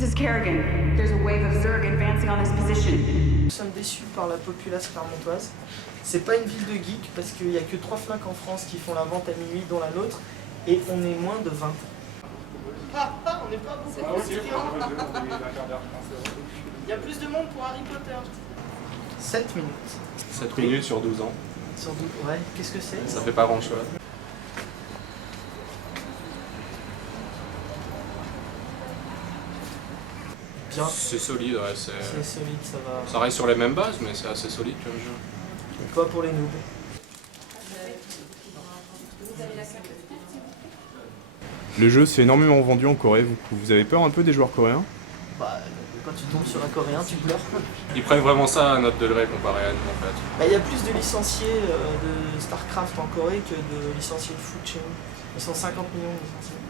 This is Kerrigan. There's a wave of Zerg advancing on this position. Nous sommes déçus par la populace clermontoise. C'est pas une ville de geeks parce qu'il n'y a que 3 Fnac en France qui font la vente à minuit, dont la nôtre, et on est moins de 20. On n'est pas beaucoup. Il y a plus de monde pour Harry Potter. 7 minutes. 7 minutes sur 12 ans. Sur 12, ouais, qu'est-ce que c'est? Ça fait pas grand chose. Bien. C'est solide, ouais. C'est solide, ça va. Ça reste sur les mêmes bases, mais c'est assez solide comme jeu. Pas pour les noobs. Le jeu s'est énormément vendu en Corée. Vous avez peur un peu des joueurs coréens? Bah, quand tu tombes sur un coréen, tu pleures. Ils prennent vraiment ça à notre degré comparé à nous en fait. Bah, il y a plus de licenciés de StarCraft en Corée que de licenciés de foot chez nous. Ils sont 50 millions de licenciés.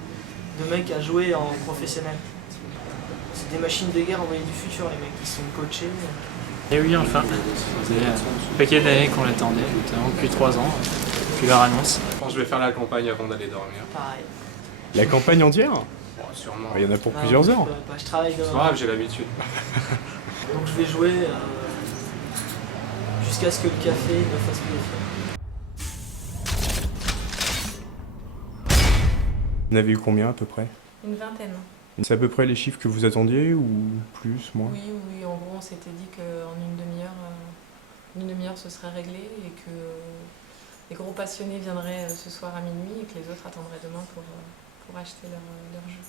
De mecs à jouer en professionnel. C'est des machines de guerre envoyées du futur, les mecs, qui sont coachés. Et oui, enfin, c'est un paquet d'années qu'on l'attendait, notamment depuis 3 ans, depuis leur annonce. Je pense que je vais faire la campagne avant d'aller dormir. Pareil. La campagne entière? Bon, sûrement. Il y en a pour Non, plusieurs je heures. peux pas, je travaille C'est pas grave, j'ai l'habitude. Donc je vais jouer jusqu'à ce que le café me fasse plus effet. Vous en avez eu combien à peu près? Une vingtaine. C'est à peu près les chiffres que vous attendiez ou plus, moins? Oui, en gros on s'était dit qu'en une demi-heure ce serait réglé et que les gros passionnés viendraient ce soir à minuit et que les autres attendraient demain pour acheter leur jeu.